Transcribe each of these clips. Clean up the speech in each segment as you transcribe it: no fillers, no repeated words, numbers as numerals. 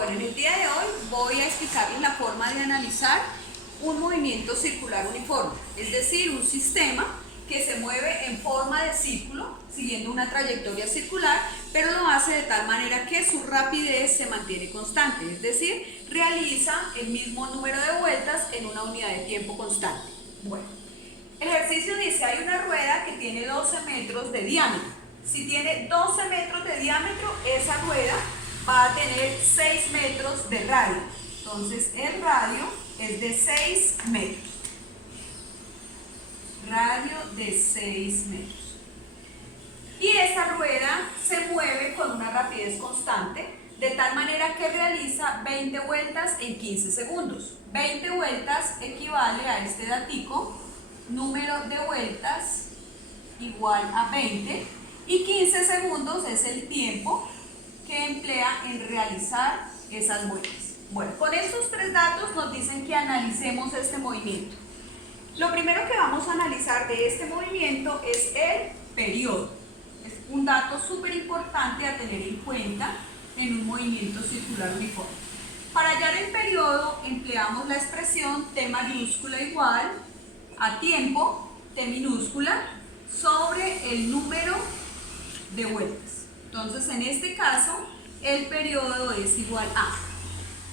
Bueno, en el día de hoy voy a explicarles la forma de analizar un movimiento circular uniforme, es decir, un sistema que se mueve en forma de círculo, siguiendo una trayectoria circular, pero lo hace de tal manera que su rapidez se mantiene constante, es decir, realiza el mismo número de vueltas en una unidad de tiempo constante. Bueno, el ejercicio dice, hay una rueda que tiene 12 metros de diámetro. Si tiene 12 metros de diámetro, esa rueda va a tener 6 metros de radio. Entonces, el radio es de 6 metros. Radio de 6 metros. Y esta rueda se mueve con una rapidez constante, de tal manera que realiza 20 vueltas en 15 segundos. 20 vueltas equivale a este datico, número de vueltas igual a 20, y 15 segundos es el tiempo que emplea en realizar esas vueltas. Bueno, con estos tres datos nos dicen que analicemos este movimiento. Lo primero que vamos a analizar de este movimiento es el periodo. Es un dato súper importante a tener en cuenta en un movimiento circular uniforme. Para hallar el periodo empleamos la expresión T mayúscula igual a tiempo, T minúscula, sobre el número de vueltas. Entonces, en este caso, el periodo es igual a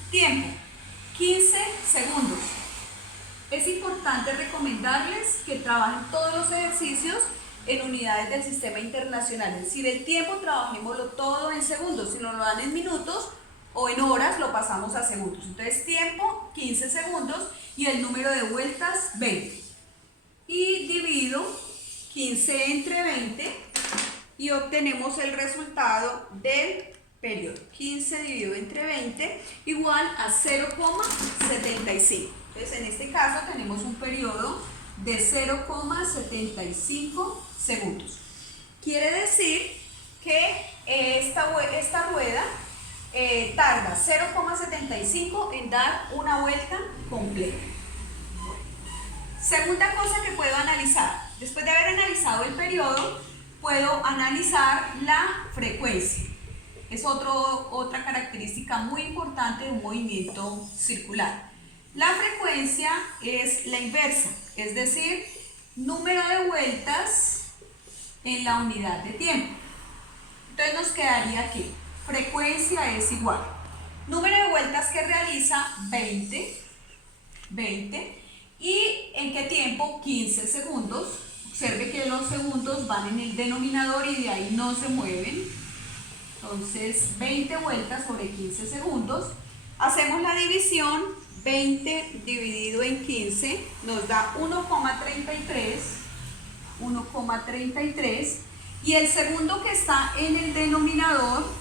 tiempo, 15 segundos. Es importante recomendarles que trabajen todos los ejercicios en unidades del sistema internacional. Es decir, el tiempo trabajémoslo todo en segundos. Si nos lo dan en minutos o en horas, lo pasamos a segundos. Entonces, tiempo, 15 segundos y el número de vueltas, 20. Y divido 15 entre 20 y obtenemos el resultado del periodo. 15 dividido entre 20 igual a 0,75. Entonces, en este caso tenemos un periodo de 0,75 segundos. Quiere decir que esta rueda tarda 0,75 en dar una vuelta completa. Segunda cosa que puedo analizar. Después de haber analizado el periodo, puedo analizar la frecuencia. Es otra característica muy importante de un movimiento circular. La frecuencia es la inversa, es decir, número de vueltas en la unidad de tiempo. Entonces nos quedaría aquí, frecuencia es igual, número de vueltas que realiza 20, y ¿en qué tiempo? 15 segundos. Observe que los segundos van en el denominador y de ahí no se mueven. Entonces, 20 vueltas sobre 15 segundos. Hacemos la división, 20 dividido en 15 nos da 1,33. Y el segundo que está en el denominador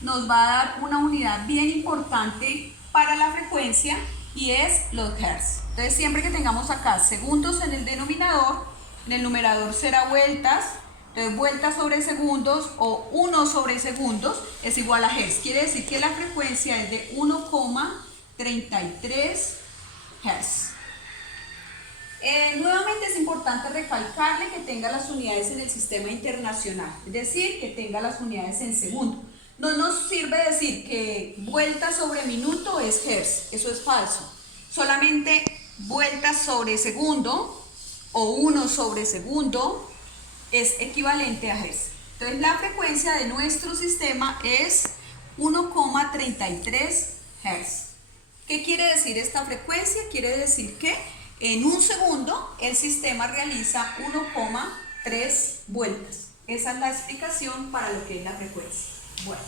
nos va a dar una unidad bien importante para la frecuencia y es los hertz. Entonces, siempre que tengamos acá segundos en el denominador, en el numerador será vueltas. Entonces, vueltas sobre segundos o 1 sobre segundos es igual a hertz. Quiere decir que la frecuencia es de 1,33 hertz. Nuevamente es importante recalcarle que tenga las unidades en el sistema internacional, es decir, que tenga las unidades en segundo. No nos sirve decir que vueltas sobre minuto es hertz, eso es falso. Solamente vueltas sobre segundo o 1 sobre segundo es equivalente a hertz. Entonces, la frecuencia de nuestro sistema es 1,33 hertz. ¿Qué quiere decir esta frecuencia? Quiere decir que en un segundo el sistema realiza 1,3 vueltas. Esa es la explicación para lo que es la frecuencia. Bueno,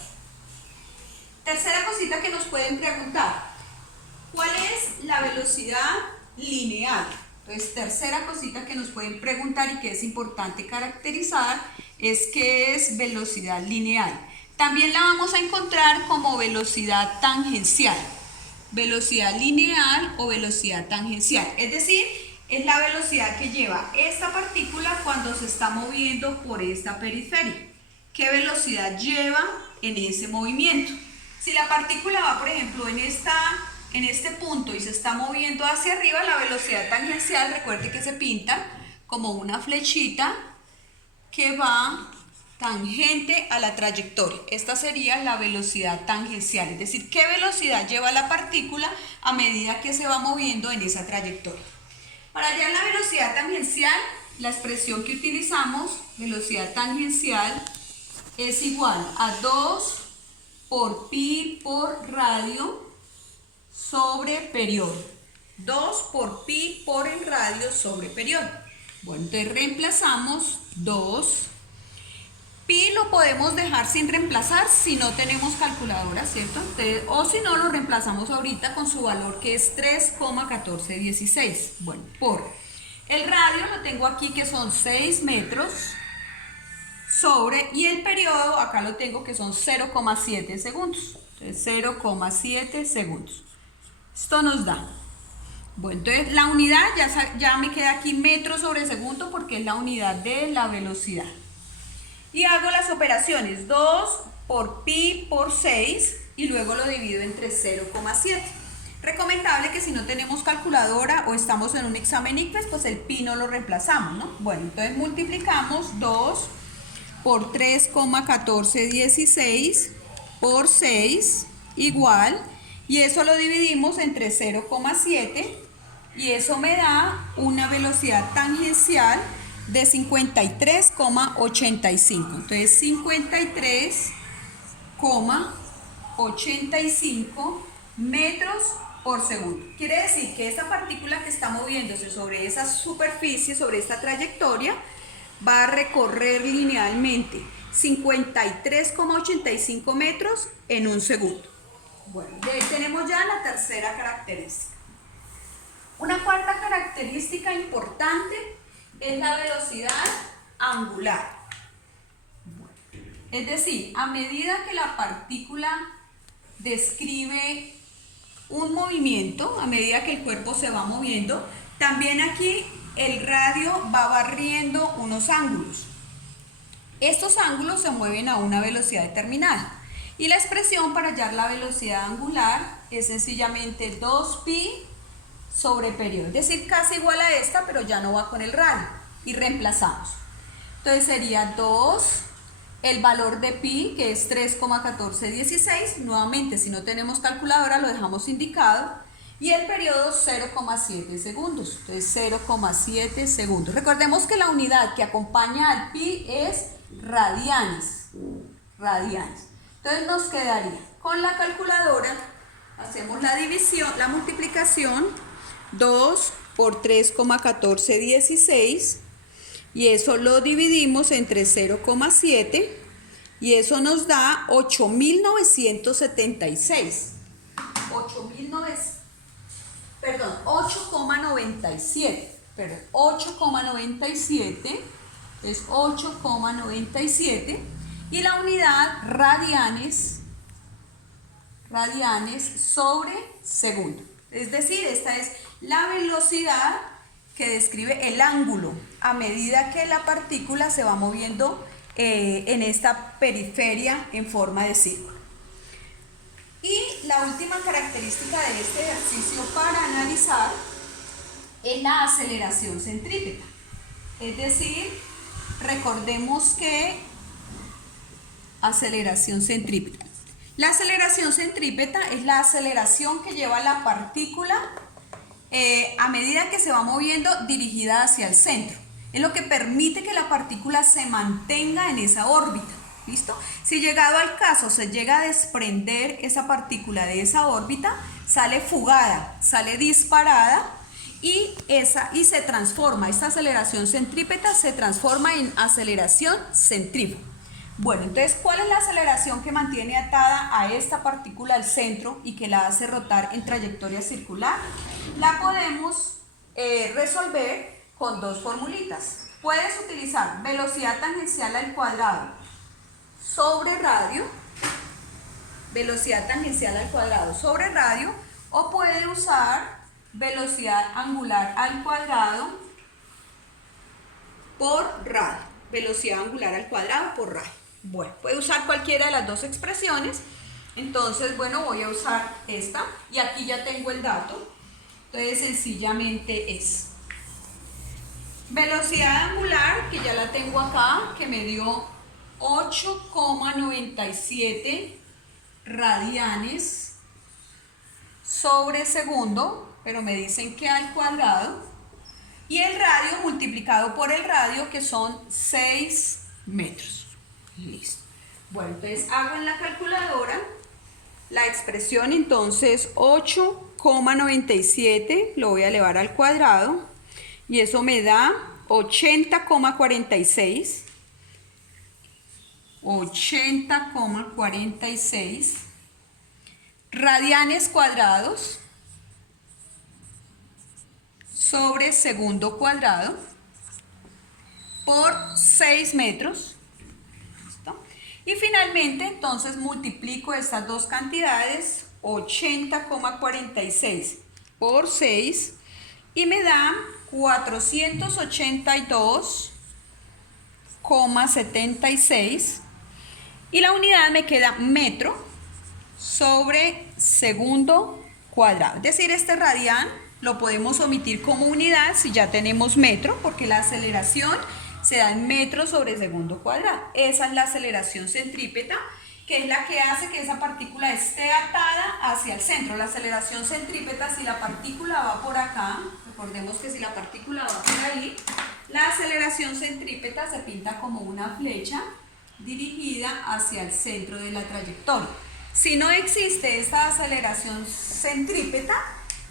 tercera cosita que nos pueden preguntar, ¿cuál es la velocidad lineal? Entonces, tercera cosita que nos pueden preguntar y que es importante caracterizar es qué es velocidad lineal. También la vamos a encontrar como velocidad tangencial. Velocidad lineal o velocidad tangencial. Es decir, es la velocidad que lleva esta partícula cuando se está moviendo por esta periferia. ¿Qué velocidad lleva en ese movimiento? Si la partícula va, por ejemplo, en este punto y se está moviendo hacia arriba, la velocidad tangencial, recuerde que se pinta como una flechita que va tangente a la trayectoria. Esta sería la velocidad tangencial, es decir, qué velocidad lleva la partícula a medida que se va moviendo en esa trayectoria. Para hallar la velocidad tangencial, la expresión que utilizamos, velocidad tangencial, es igual a 2 por pi por radio sobre periodo. 2 por pi por el radio sobre periodo. Bueno, entonces reemplazamos 2. Pi lo podemos dejar sin reemplazar si no tenemos calculadora, ¿cierto? Entonces, o si no, lo reemplazamos ahorita con su valor que es 3,1416. Bueno, por el radio lo tengo aquí que son 6 metros sobre, y el periodo acá lo tengo que son 0,7 segundos. Entonces 0,7 segundos. Esto nos da. Bueno, entonces la unidad ya me queda aquí metros sobre segundo porque es la unidad de la velocidad. Y hago las operaciones 2 por pi por 6 y luego lo divido entre 0,7. Recomendable que si no tenemos calculadora o estamos en un examen ICFES, pues el pi no lo reemplazamos, ¿no? Bueno, entonces multiplicamos 2 por 3,1416 por 6 igual, y eso lo dividimos entre 0,7 y eso me da una velocidad tangencial de 53,85. Entonces 53,85 metros por segundo. Quiere decir que esa partícula que está moviéndose sobre esa superficie, sobre esta trayectoria, va a recorrer linealmente 53,85 metros en un segundo. Bueno, y ahí tenemos ya la tercera característica. Una cuarta característica importante es la velocidad angular. Es decir, a medida que la partícula describe un movimiento, a medida que el cuerpo se va moviendo, también aquí el radio va barriendo unos ángulos. Estos ángulos se mueven a una velocidad determinada. Y la expresión para hallar la velocidad angular es sencillamente 2pi sobre periodo. Es decir, casi igual a esta, pero ya no va con el radio. Y reemplazamos. Entonces sería 2, el valor de pi, que es 3,1416. Nuevamente, si no tenemos calculadora, lo dejamos indicado. Y el periodo 0,7 segundos. Entonces 0,7 segundos. Recordemos que la unidad que acompaña al pi es radianes. Radianes. Entonces nos quedaría con la calculadora, hacemos la división, la multiplicación, 2 por 3,1416 y eso lo dividimos entre 0,7 y eso nos da 8.976. 8,97. Perdón, 8,97 es 8,97. Y la unidad radianes sobre segundo. Es decir, esta es la velocidad que describe el ángulo a medida que la partícula se va moviendo en esta periferia en forma de círculo. Y la última característica de este ejercicio para analizar es la aceleración centrípeta. Es decir, recordemos que aceleración centrípeta. La aceleración centrípeta es la aceleración que lleva la partícula a medida que se va moviendo dirigida hacia el centro. Es lo que permite que la partícula se mantenga en esa órbita. ¿Listo? Si llegado al caso se llega a desprender esa partícula de esa órbita, sale fugada, sale disparada y se transforma. Esta aceleración centrípeta se transforma en aceleración centrífuga. Bueno, entonces, ¿cuál es la aceleración que mantiene atada a esta partícula al centro y que la hace rotar en trayectoria circular? La podemos resolver con dos formulitas. Puedes utilizar velocidad tangencial al cuadrado sobre radio, velocidad tangencial al cuadrado sobre radio, o puede usar velocidad angular al cuadrado por radio, velocidad angular al cuadrado por radio. Bueno, puede usar cualquiera de las dos expresiones. Entonces, bueno, voy a usar esta y aquí ya tengo el dato. Entonces, sencillamente es velocidad angular, que ya la tengo acá, que me dio 8,97 radianes sobre segundo, pero me dicen que al cuadrado, y el radio multiplicado por el radio, que son 6 metros. Listo. Bueno, entonces hago en la calculadora la expresión, entonces 8,97 lo voy a elevar al cuadrado, y eso me da 80,46. 80,46 radianes cuadrados sobre segundo cuadrado por 6 metros. ¿Listo? Y finalmente, entonces multiplico estas dos cantidades, 80,46 por 6, y me da 482,76. Y la unidad me queda metro sobre segundo cuadrado. Es decir, este radián lo podemos omitir como unidad si ya tenemos metro, porque la aceleración se da en metros sobre segundo cuadrado. Esa es la aceleración centrípeta, que es la que hace que esa partícula esté atada hacia el centro. La aceleración centrípeta, si la partícula va por acá, recordemos que si la partícula va por ahí, la aceleración centrípeta se pinta como una flecha dirigida hacia el centro de la trayectoria. Si no existe esta aceleración centrípeta,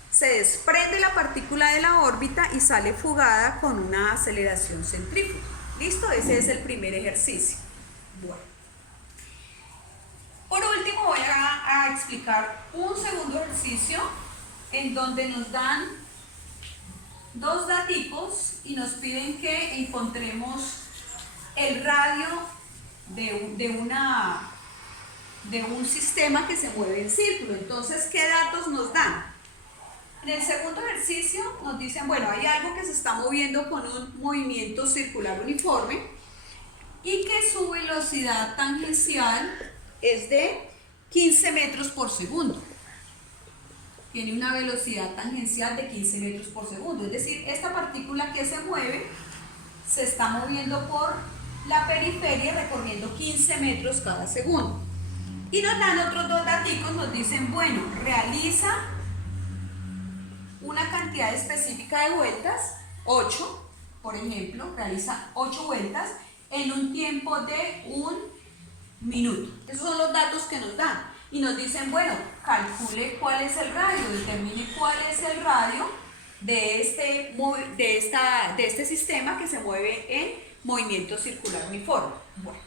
se desprende la partícula de la órbita y sale fugada con una aceleración centrífuga. ¿Listo? Ese es el primer ejercicio. Bueno. Por último, voy a explicar un segundo ejercicio en donde nos dan dos daticos y nos piden que encontremos el radio de un sistema que se mueve en círculo. Entonces, ¿qué datos nos dan? En el segundo ejercicio nos dicen, bueno, hay algo que se está moviendo con un movimiento circular uniforme y que su velocidad tangencial es de 15 metros por segundo. Tiene una velocidad tangencial de 15 metros por segundo. Es decir, esta partícula que se mueve se está moviendo por la periferia recorriendo 15 metros cada segundo. Y nos dan otros dos datos, nos dicen, bueno, realiza una cantidad específica de vueltas, 8, por ejemplo, realiza 8 vueltas en un tiempo de 1 minuto. Esos son los datos que nos dan. Y nos dicen, bueno, calcule cuál es el radio, determine cuál es el radio de este sistema que se mueve en movimiento circular uniforme. Bueno,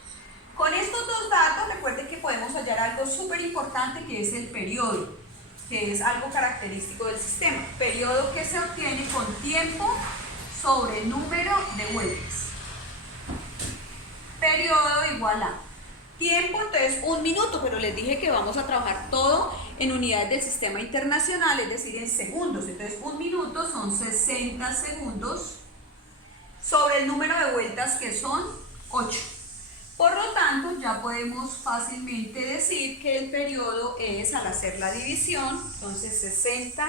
con estos dos datos, recuerden que podemos hallar algo súper importante, que es el periodo, que es algo característico del sistema. Periodo que se obtiene con tiempo sobre número de vueltas. Periodo igual a tiempo, entonces 1 minuto, pero les dije que vamos a trabajar todo en unidades del sistema internacional, es decir, en segundos. Entonces 1 minuto son 60 segundos sobre el número de vueltas, que son 8. Por lo tanto, ya podemos fácilmente decir que el periodo es, al hacer la división, entonces 60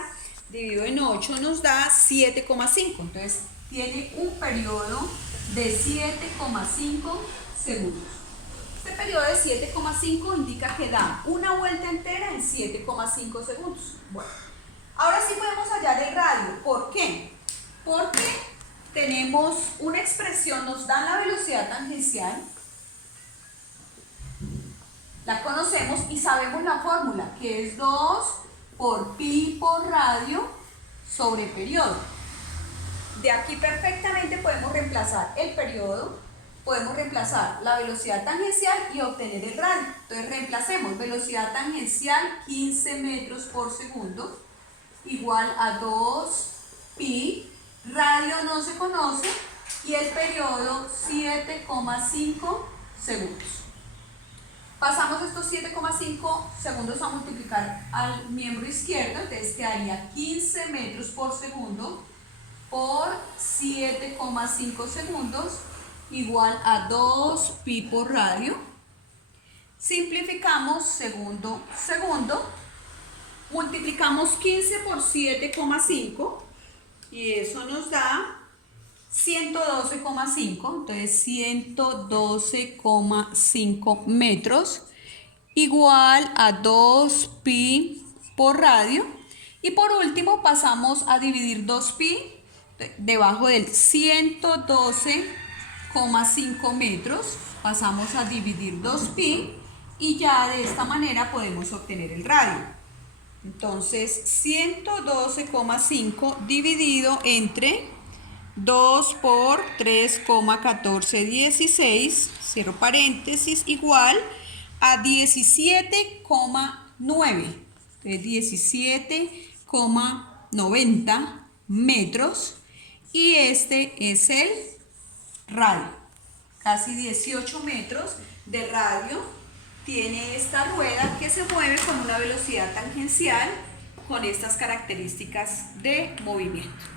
dividido en 8 nos da 7,5. Entonces tiene un periodo de 7,5 segundos. Este periodo de 7,5 indica que da una vuelta entera en 7,5 segundos. Bueno, ahora sí podemos hallar el radio. ¿Por qué? Porque tenemos una expresión, nos dan la velocidad tangencial, la conocemos y sabemos la fórmula, que es 2 por pi por radio sobre periodo. De aquí perfectamente podemos reemplazar el periodo, podemos reemplazar la velocidad tangencial y obtener el radio. Entonces reemplacemos velocidad tangencial 15 metros por segundo igual a 2 pi, radio no se conoce, y el periodo 7,5 segundos. Pasamos estos 7,5 segundos a multiplicar al miembro izquierdo, entonces quedaría 15 metros por segundo por 7,5 segundos igual a 2 pi por radio. Simplificamos segundo, multiplicamos 15 por 7,5 y eso nos da 112,5, entonces 112,5 metros igual a 2pi por radio. Y por último pasamos a dividir 2pi debajo del 112,5 metros, pasamos a dividir 2pi y ya de esta manera podemos obtener el radio. Entonces 112,5 dividido entre 2 por 3,1416, cierro paréntesis, igual a 17,9. Entonces 17,90 metros. Y este es el radio. Casi 18 metros de radio tiene esta rueda que se mueve con una velocidad tangencial con estas características de movimiento.